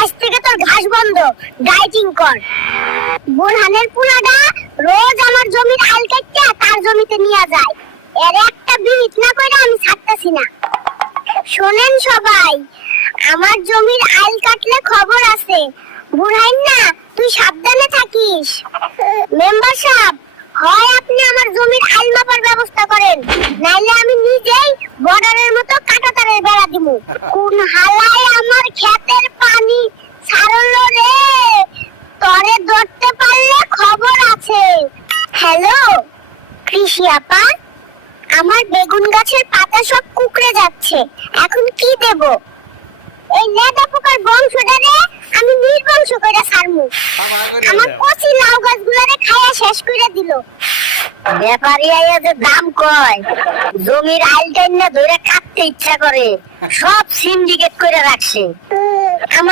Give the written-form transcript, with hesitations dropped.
আজ থেকে তোর ঘাস বন্ধ, ডাইটিং কর। বুরহানের পুলাডা রোজ আমার জমির আল কাটতে তার জমিতে নিয়ে যায়। এর একটা বিহিত না কইরা আমি ছাড়তাছি না। শোনেন সবাই, আমার জমির আল কাটলে খবর আছে। বুরহান না, তুই সাবধানে থাকিস। মেম্বার সাহেব, হয় আপনি আমার জমির আল মাপার ব্যবস্থা করেন, নাইলে আমি নিজেই বর্ডারের মতো কাঁটাতারের বেড়া দিমু। কোন হালায় আমার ক্ষেতের পানি ছাড়লো রে, তরে ধরতে পারলে খবর আছে। হ্যালো কৃষি আপা, আমার বেগুন গাছের পাতা সব কুকড়ে যাচ্ছে, এখন কি দেব? এই লেদা পোকার বংশটারে আমি নির্বংশ কইরা ছাড়মু। আমার কচি লাউ গাছগুলারে খায়া শেষ কইরা দিল। ব্যাপারী আইয়া যে দাম কয়, জমির আইলটা না ধরে কাটতে ইচ্ছা করে, সব সিন্ডিকেট কইরা রাখছে। আমার